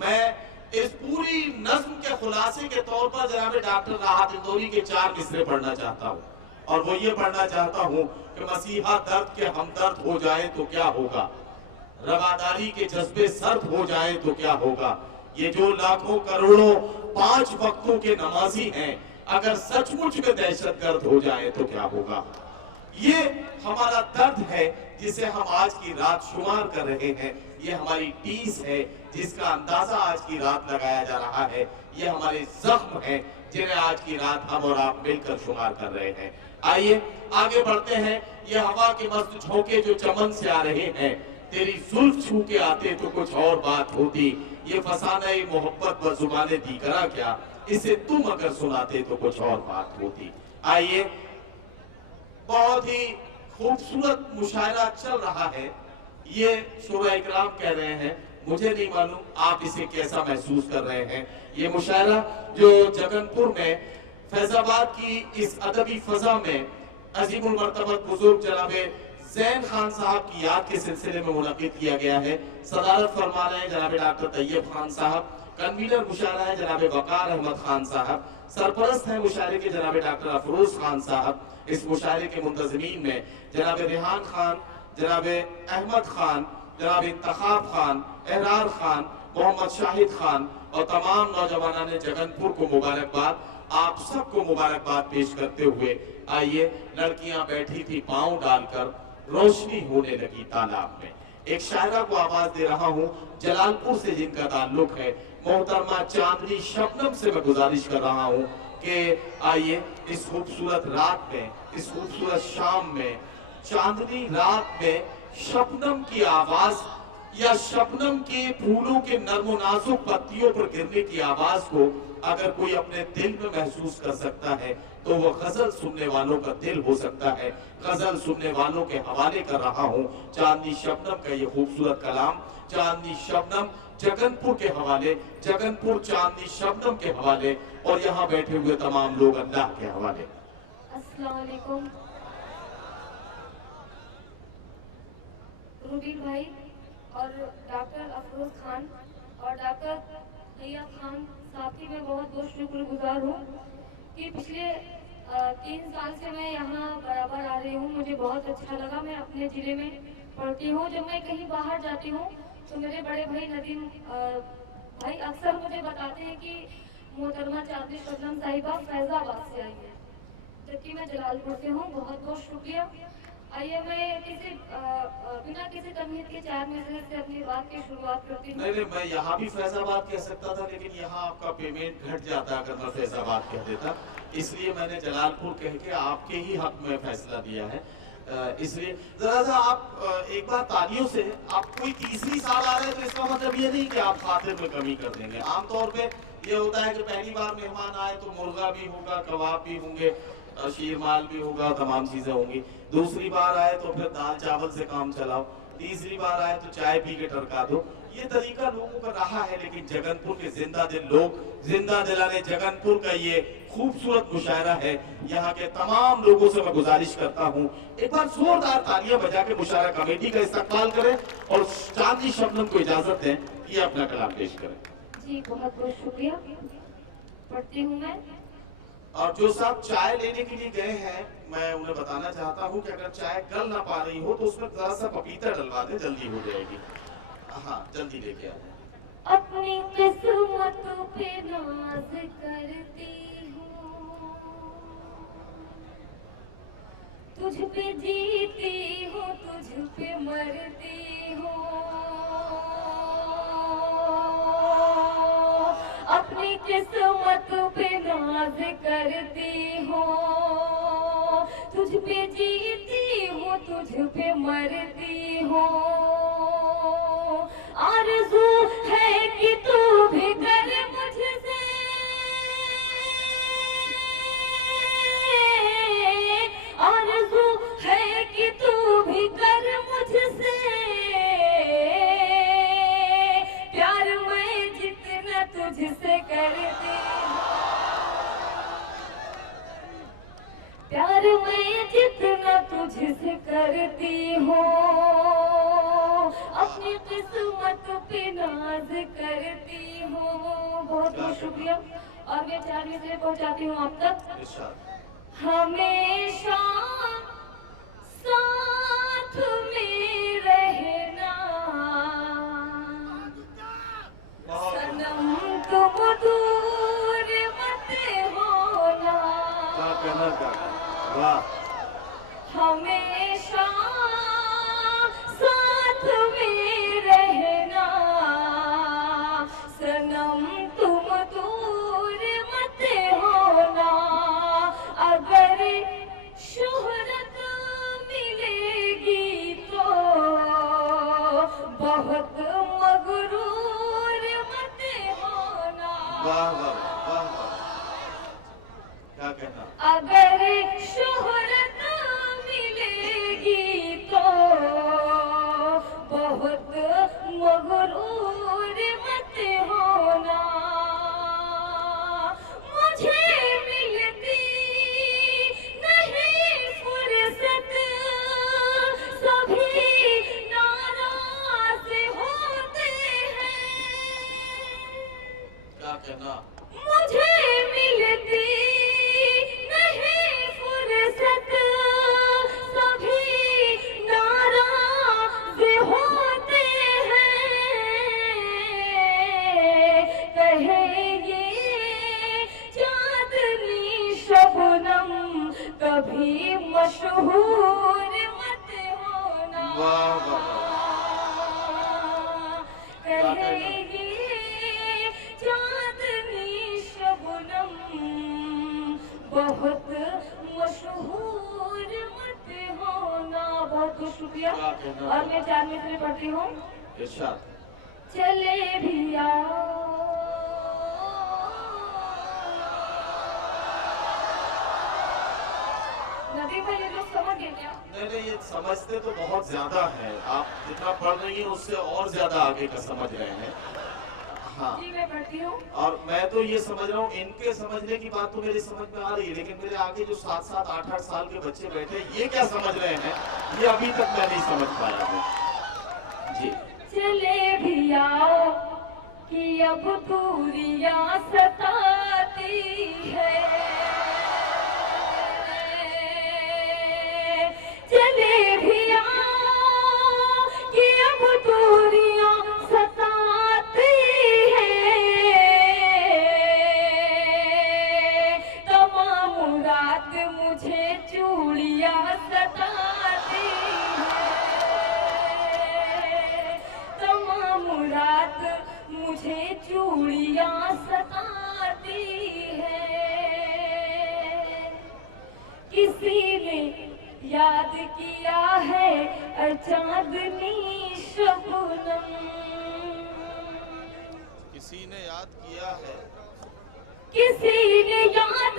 मैं इस पूरी नज्म के खुलासे के तौर पर जनाब डॉक्टर राहत इंदौरी के 4 मिसरे पढ़ना चाहता हूँ, और वो ये पढ़ना चाहता हूँ कि मसीहा दर्द के हमदर्द हो जाए तो क्या होगा, रवादारी के जज्बे सर्द हो जाए तो क्या होगा, ये जो लाखों करोड़ों 5 वक्तों के नमाजी हैं, अगर सचमुच में दहशतगर्द हो जाए तो क्या होगा। ये हमारा दर्द है जिसे हम आज की रात शुमार कर रहे हैं, ये हमारी टीस है जिसका अंदाजा आज की रात लगाया जा रहा है, ये हमारे जख्म हैं जिन्हें आज की रात हम और आप मिलकर शुमार कर रहे हैं। आइए आगे बढ़ते हैं। ये हवा के मस्त झोंके जो चमन से आ रहे हैं, तेरी जुल्फ छू के आते तो कुछ और बात होती, ये फसाना मोहब्बत बजुबाने दी करा क्या, इसे तुम अगर सुनाते तो कुछ और बात होती। आइए, बहुत ही खूबसूरत मुशायरा चल रहा है, ये शोरा इकराम कह रहे हैं, मुझे नहीं मालूम आप इसे कैसा महसूस कर रहे हैं। ये मुशायरा जो जगनपुर में फैजाबाद की इस अदबी फजा में अजीमुल मर्तबत बुजुर्ग जनाबे जैन खान साहब की याद के सिलसिले में मुनक़िद किया गया है। सदारत फरमा रहे हैं जनाबे डॉक्टर तैयब खान साहब, कन्वीनर मुशायरा है जनाबे वकार अहमद खान साहब, सरपरस्त है मुशायरे के जनाबे डॉक्टर अफरोज खान साहब। इस मुशायरे के मुंतज़मीन में जनाबे रेहान खान, जनाबे अहमद खान, जनाब इंतखाब खान, एहरार खान, मोहम्मद शाहिद खान और तमाम नौजवानों ने जगनपुर को मुबारकबाद, आप सबको मुबारकबाद पेश करते हुए आइए, लड़कियां बैठी थी पांव डालकर, रोशनी होने लगी तालाब में। एक शायरा को आवाज दे रहा हूँ जलालपुर से जिनका ताल्लुक है, मोहतरमा चांदनी शबनम से मैं गुजारिश कर रहा हूँ कि आइए इस खूबसूरत रात में, इस खूबसूरत शाम में, चांदनी रात में शबनम की आवाज या शबनम के फूलों के नर्म नाजुक पत्तियों पर गिरने की आवाज को अगर कोई अपने दिल में महसूस कर सकता है तो वो गजल सुनने वालों का दिल हो सकता है। गजल सुनने वालों के हवाले कर रहा हूँ चांदनी शबनम का ये खूबसूरत कलाम, चांदनी शबनम जगनपुर के हवाले, जगनपुर चांदनी शबनम के हवाले और यहाँ बैठे हुए तमाम लोग अल्लाह के हवाले। अस्सलाम वालेकुम रूबीन भाई और डॉक्टर अफरोज खान और डॉक्टर तैयब खान साहब की मैं बहुत बहुत शुक्रगुजार हूँ कि पिछले 3 साल से मैं यहाँ बराबर आ रही हूँ। मुझे बहुत अच्छा लगा। मैं अपने ज़िले में पढ़ती हूँ, जब मैं कहीं बाहर जाती हूँ तो मेरे बड़े भाई नदीम भाई अक्सर मुझे बताते हैं कि मोहतरमा चांदनी शबनम साहिबा फैजाबाद से आई है, जबकि मैं जलालपुर से हूँ। बहुत बहुत शुक्रिया। आइए मैं बिना किसी तमीज़ के 4 मिसरे से अपनी बात की शुरुआत करती हूँ। नहीं, मैं यहाँ भी फैजाबाद कह सकता था, लेकिन यहाँ आपका पेमेंट घट जाता अगर मैं फैजाबाद कह देता, इसलिए मैंने जलालपुर कह के आपके ही हक में फैसला दिया है। इसलिए जरा सा आप एक बार तालियों से, आप कोई तीसरी साल आ रहे हैं तो इसका मतलब ये नहीं कि आप खातिर में कमी कर देंगे। आमतौर पे ये होता है कि पहली बार मेहमान आए तो मुर्गा भी होगा, कबाब भी होंगे, शीर माल भी होगा, तमाम चीजें होंगी। दूसरी बार आए तो फिर दाल चावल से काम चलाओ, तीसरी बार आए तो चाय पी के टरका दो। ये तरीका लोगों का रहा है, लेकिन जगनपुर के जिंदा दिल लोग, जिंदा दिलाने जगनपुर का ये खूबसूरत मुशायरा है। यहाँ के तमाम लोगों से मैं गुजारिश करता हूँ एक बार जोरदार तालियां बजा के मुशायरा कमेटी का इस्तकबाल करें और चांदनी शबनम को इजाजत दें कि अपना कलाम पेश करें। जी बहुत बहुत शुक्रिया। पढ़ती हूँ मैं। और जो साहब चाय लेने के लिए गए हैं, मैं उन्हें बताना चाहता हूँ कि अगर चाय गल ना पा रही हो तो उसमें जरा सा पपीता डलवा दे, जल्दी हो जाएगी। हाँ, जल्दी लेके आ जाए। अपनी किस्मत पे नाज करती हूँ, तुझ पे जीती हूँ, तुझ पे मरती हूँ। अपनी किस्मत पे नाज करती हूँ, तुझ पे जीती हूँ, तुझ पे मरती हूँ। आरज़ू है कि तू भी कर मुझसे, आरज़ू है कि तू भी कर मुझसे प्यार, मैं जितना तुझसे करती हूँ, प्यार मैं जितना तुझसे करती हूँ, अपनी किस्मत पे नाज करती बहुत बहुत शुक्रिया। और मैं 4 मिसरे पहुंचाती हूँ आप तक। इरशाद। हमेशा साथ में रहना बहुत सनम, तुम दूर मत होना। क्या कहना चाहते हैं? वाह। हमेशा साथ में रहना सनम, तुम दूर मत होना। अगर शोहरत मिलेगी तो बहुत मगरूर मत होना। वाह वाह वाह वाह। क्या कहना? अगर शोहरत मिलेगी तो बहुत मगरूर मत होना। मुझे मिलती नहीं फुर्सत, सभी नाराज होते हैं। क्या कहना? मुझे मिलती नहीं फुर्सत, सभी नाराज होते हैं। कहेंगे चांदनी शबनम, कभी मशहूर मत होना। वाह वाह वाह। कहेंगे चांदनी शबनम, बहुत मशहूर मत होना। बहुत बहुत शुक्रिया। क्या कहना? और मैं 4 मिसरे पढ़ती हूँ। इरशाद। चले भी आओ, नदी भाई ये लोग समझ गए क्या? नहीं, ये समझते तो बहुत ज्यादा है। आप जितना पढ़ रही हैं उससे और ज्यादा आगे का समझ रहे हैं। हाँ। जी मैं पढ़ती हूँ। और मैं तो ये समझ रहा हूँ, इनके समझने की बात तो मेरी समझ में आ रही है, लेकिन मेरे आगे जो 7-7, 8-8 साल के बच्चे बैठे हैं, ये क्या समझ रहे हैं, ये अभी तक मैं नहीं समझ पाया हूँ। जी। चले भी आओ कि अब दूरियां सताती है। चले भी आओ कि अब दूरियां सताती है। तमाम रात मुझे चूड़ियां सताती है। तमाम रात मुझे चूड़ियां सताती है। किसी ने याद किया है चांदनी शबनम। किसी ने याद किया है। किसी ने याद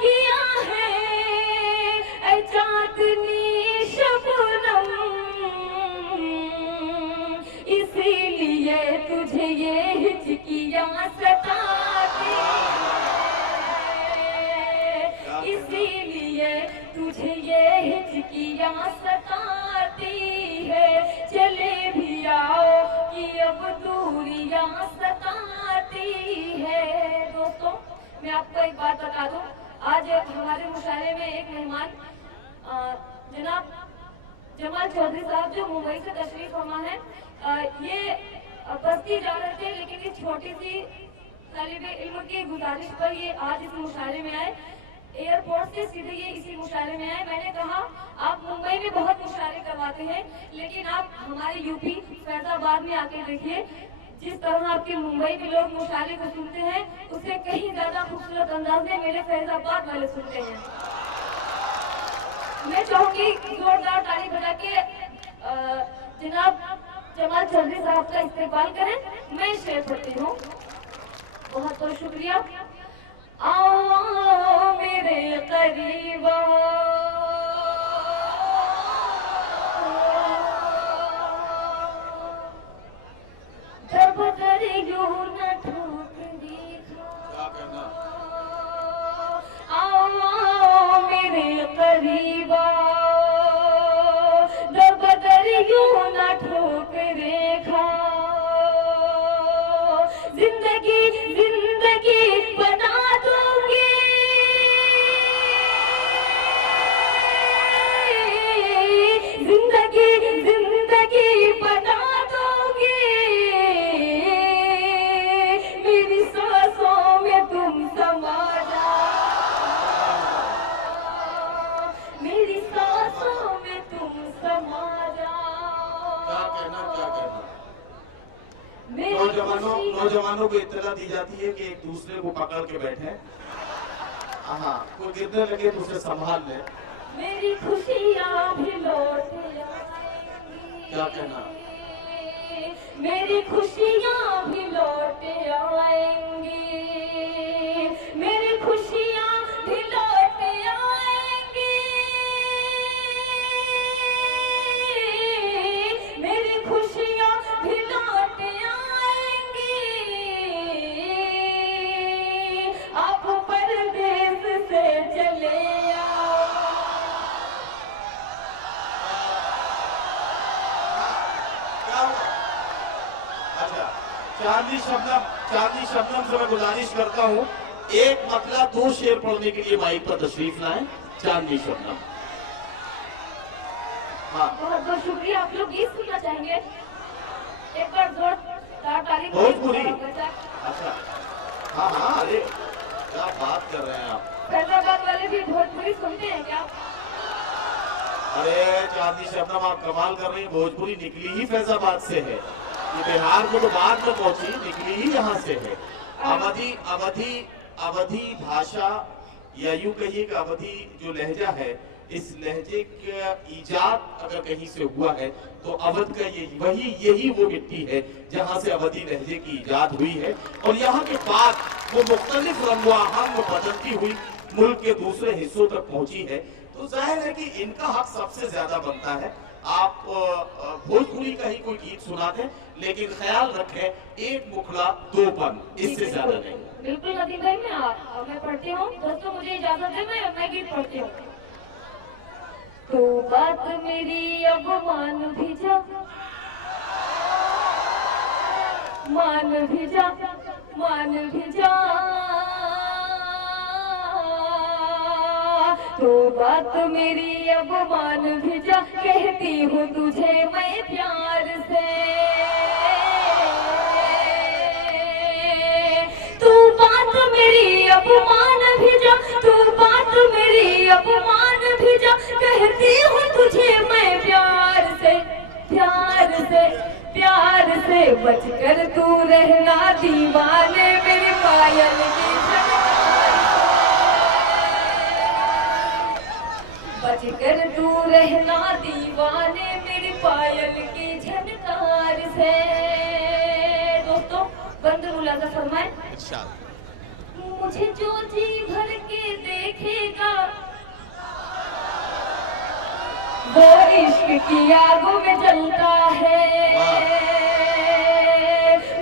किया है चांदनी शबनम। इसीलिए तुझे ये हिचकियां सताती है। इसीलिए तुझे ये हिचकियां सताती है। चले भी आओ कि अब दूरियां सताती है। दोस्तों मैं आपको एक बात बता दूं, आज हमारे मुशायरे में एक मेहमान जनाब जमाल चौधरी साहब जो मुंबई से तशरीफ फरमा है, ये बस्ती जा रहे थे, लेकिन इस छोटी सी तालिबे इल्म की गुजारिश पर ये आज इस मुशायरे में आए। एयरपोर्ट से सीधे ये इसी मुशायरे में आए। मैंने कहा आप मुंबई में बहुत मुशायरे करवाते हैं, लेकिन आप हमारे यूपी फैजाबाद में आके देखिए, जिस तरह आपके मुंबई के लोग मुशायरे को सुनते हैं, उससे कहीं ज्यादा खूबसूरत अंदाज में मेरे फैजाबाद वाले सुनते हैं। मैं चाहूंगी जोरदार ताली बजा के जनाब जमाल चौधरी साहब का इस्तेमाल करें। मैं शेयर करती हूँ। बहुत बहुत शुक्रिया। आओ मेरे करीब दरबदर यूं न ठोकरी क्या कहना? आओ मेरे करीब दरबदर यूं न ठोकरे खा। जिंदगी जिंदगी बना दूंगी, जिंदगी जिंदगी बना दूंगी, मेरी सांसों में तुम समा जाओ, मेरी सांसों में तुम समा जाओ। क्या कहना, क्या कहना। मेरी नौजवानों को इत्तला दी जाती है कि एक दूसरे को पकड़ के बैठे, हाँ, कोई गिरने लगे तो उसे संभाल ले। मेरी खुशियाँ भी लौट आएंगी, क्या कहना। मेरी खुशियाँ भी लौट आएंगी, मेरी खुशियाँ भी लौट आएंगी, मेरी खुशियाँ भी लौट आएंगी, आप परदेस से चले आओ। क्या हुआ? अच्छा, चांदनी शबनम से मैं गुजारिश करता हूँ, एक मतला 2 शेर पढ़ने के लिए माइक पर तशरीफ लाएं। चांदनी शबनम। हाँ, बहुत बहुत शुक्रिया। आप लोग गीत सुनना चाहेंगे? एक बार जोरदार ताली। भोजपुरी। अच्छा, हाँ हाँ, अरे क्या बात कर रहे हैं आप। फैजाबाद वाले भी भोजपुरी सुनते हैं क्या? अरे चांदनी शबनम, आप कमाल कर रही हैं, भोजपुरी निकली ही फैजाबाद से है, ये बिहार को तो बाद में पहुंची, निकली ही यहाँ से है। अवधी भाषा, या यूं कहिए कि अवधी जो लहजा है, इस लहजे का ईजाद अगर कहीं से हुआ है तो अवध का यही वो मिट्टी है जहां से अवधी लहजे की ईजाद हुई है। और यहाँ के बाद वो मुख्तलिफ रंगोआहन में बदलती हुई मुल्क के दूसरे हिस्सों तक पहुंची है। तो जाहिर है कि इनका हक सबसे ज्यादा बनता है। आप भोजपुरी का ही कोई गीत सुना दें, लेकिन ख्याल रखें, एक मुखड़ा 2 पन, इससे ज्यादा नहीं। बिल्कुल नदीम भाई, मैं पढ़ती हूँ। दोस्तों मुझे इजाजत है, मैं गीत पढ़ती हूँ। तो बात मेरी अब मान भी जा, मान भी जा, मान भी जा, तो बात मेरी अब मान भी जा, कहती हूँ तुझे मैं प्यार से, तू बात मेरी अब मान भी जा, तू बात मेरी अब मान भी जा, कहती हूँ तुझे मैं प्यार से, प्यार से, प्यार से, बचकर तू रहना दीवाने मेरी पायल की झनकार, बचकर तू रहना दीवाने मेरी पायल की झनकार से। दोस्तों बंद मुलाजा फरमाए। मुझे जो जी भर के देखेगा वो इश्क की आगों में जलता है,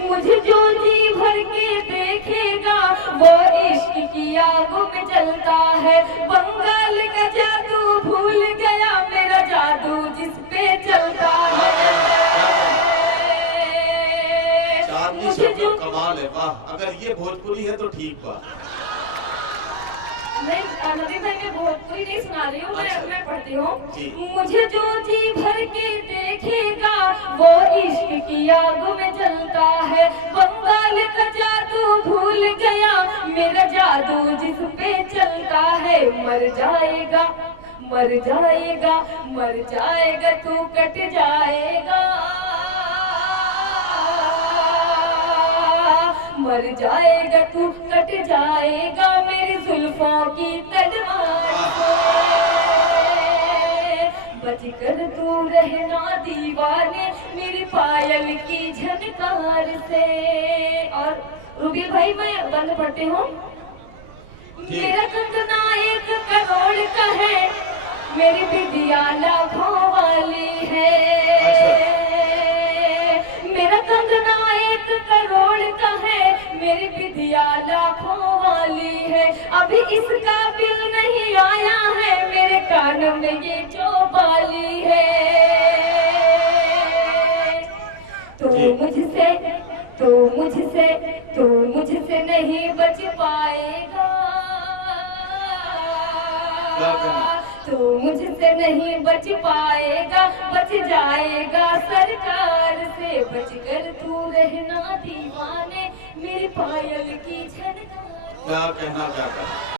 मुझे जो जी भर के देखेगा वो इश्क की आगों में जलता है। बंगाल का जादू भूल गया मेरा जादू जिस पे चलता है। चांदनी शबनम कमाल है, वाह। अगर ये भोजपुरी है तो ठीक बात। नहीं नदीम भाई, मैं भोजपुरी नहीं सुना रही हूँ, अच्छा। मैं पढ़ती हूँ। जी। मुझे जो जी भर के देखेगा वो इश्क की आग में जलता है। बंगाल का जादू भूल गया मेरा जादू जिस पे चलता है। मर जाएगा, मर जाएगा, मर जाएगा, तू कट जाएगा, मर जाएगा, तू कट जाएगा मेरी जुल्फों की तलवार से। बचकर तू रहना दीवाने मेरी पायल की झनकार से। और रूबी भाई मैं बंद पढ़ती हूँ। मेरा कंगना 1 करोड़ का है, मेरी बिटिया लाखों वाली है। मेरा कंगना 1 करोड़ का है, मेरी बिटिया लाखों वाली है। अभी इसका बिल नहीं आया है, मेरे कान में ये जो बाली है। तो तू मुझसे नहीं बच पाएगा, क्या कहना? तू मुझसे नहीं बच पाएगा, बच जाएगा सरकार से, बचकर तू रहना दीवाने मेरी पायल की झनकार। क्या कहना, क्या कहना?